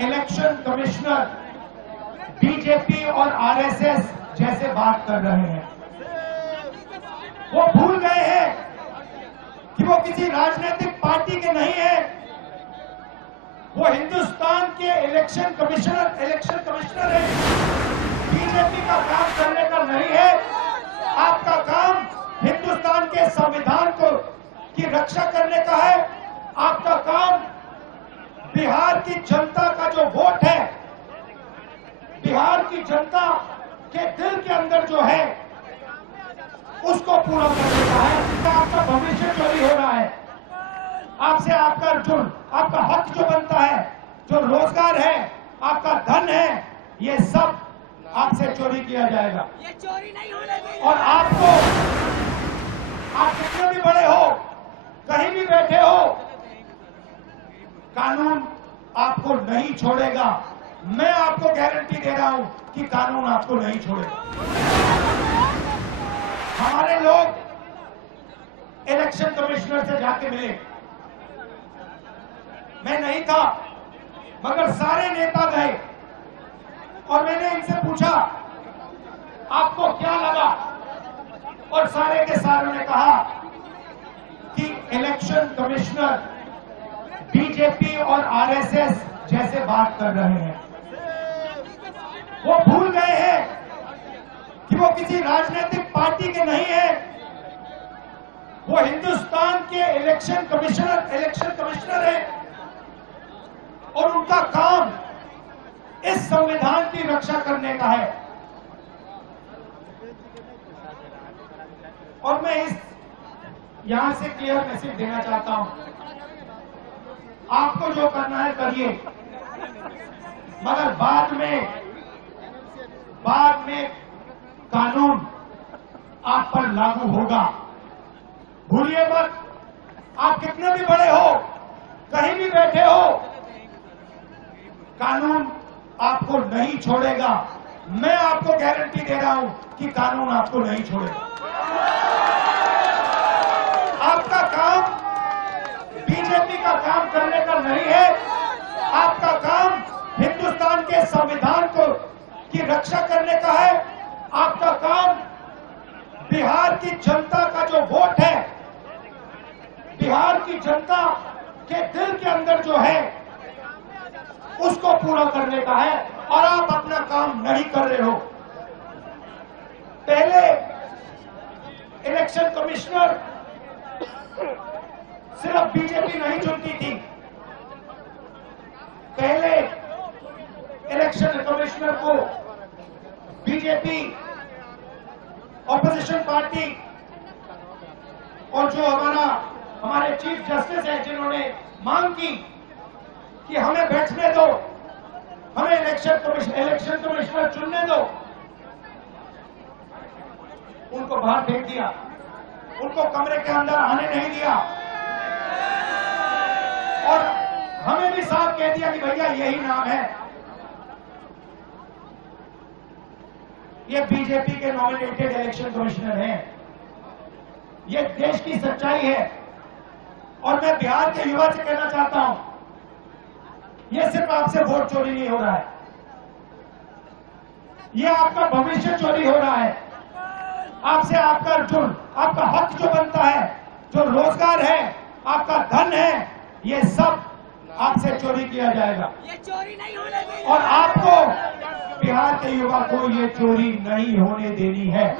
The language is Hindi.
इलेक्शन कमिश्नर बीजेपी और आरएसएस जैसे बात कर रहे हैं। वो भूल गए हैं कि वो किसी राजनीतिक पार्टी के नहीं है। वो हिंदुस्तान के इलेक्शन कमिश्नर है। बीजेपी का काम करने का नहीं है। आपका काम हिंदुस्तान के संविधान की रक्षा करने का है। आपका काम बिहार की जनता का जो वोट है, बिहार की जनता के दिल के अंदर जो है, उसको पूरा करने का है। आपका भविष्य चोरी हो रहा है। आपसे आपका हक जो बनता है, जो रोजगार है, आपका धन है, ये सब आपसे चोरी किया जाएगा। ये चोरी नहीं होने देंगे। और आपको, आप कितने भी बड़े हो, कहीं भी बैठे हो, कानून आपको नहीं छोड़ेगा। मैं आपको गारंटी दे रहा हूं कि कानून आपको नहीं छोड़ेगा। हमारे लोग इलेक्शन कमिश्नर से जाके मिले। मैं नहीं था, मगर सारे नेता गए और मैंने इनसे पूछा आपको क्या लगा, और सारे के सारों ने कहा कि इलेक्शन कमिश्नर बीजेपी और आरएसएस जैसे बात कर रहे हैं। वो भूल गए हैं कि वो किसी राजनीतिक पार्टी के नहीं है। वो हिंदुस्तान के इलेक्शन कमिश्नर है और उनका काम इस संविधान की रक्षा करने का है। और मैं यहां से क्लियर मैसेज देना चाहता हूं, आपको जो करना है करिए, मगर बाद में कानून आप पर लागू होगा। भूलिए मत, आप कितने भी बड़े हो, कहीं भी बैठे हो, कानून आपको नहीं छोड़ेगा। मैं आपको गारंटी दे रहा हूं कि कानून आपको नहीं छोड़ेगा। आपका काम बीजेपी का काम करने का नहीं है। आपका काम हिंदुस्तान के संविधान की रक्षा करने का है। आपका काम बिहार की जनता का जो वोट है, बिहार की जनता के दिल के अंदर जो है, उसको पूरा करने का है। और आप अपना काम नहीं कर रहे हो। पहले इलेक्शन कमिश्नर सिर्फ बीजेपी नहीं चुनती थी। पहले इलेक्शन कमिश्नर को बीजेपी, ऑपोजिशन पार्टी और जो हमारे चीफ जस्टिस हैं, जिन्होंने मांग की कि हमें बैठने दो, हमें इलेक्शन कमिश्नर चुनने दो, उनको बाहर फेंक दिया, उनको कमरे के अंदर आने नहीं दिया और हमें भी साफ कह दिया कि भैया यही नाम है, ये बीजेपी के नॉमिनेटेड इलेक्शन कमिश्नर हैं। ये देश की सच्चाई है। और मैं बिहार के युवा से कहना चाहता हूं, ये सिर्फ आपसे वोट चोरी नहीं हो रहा है, ये आपका भविष्य चोरी हो रहा है। आपसे आपका हक जो बनता है, जो रोजगार है, आपका धन है, ये सब आपसे चोरी किया जाएगा। ये चोरी नहीं होने देंगे। और आपको, बिहार के युवा को, ये चोरी नहीं होने देनी है।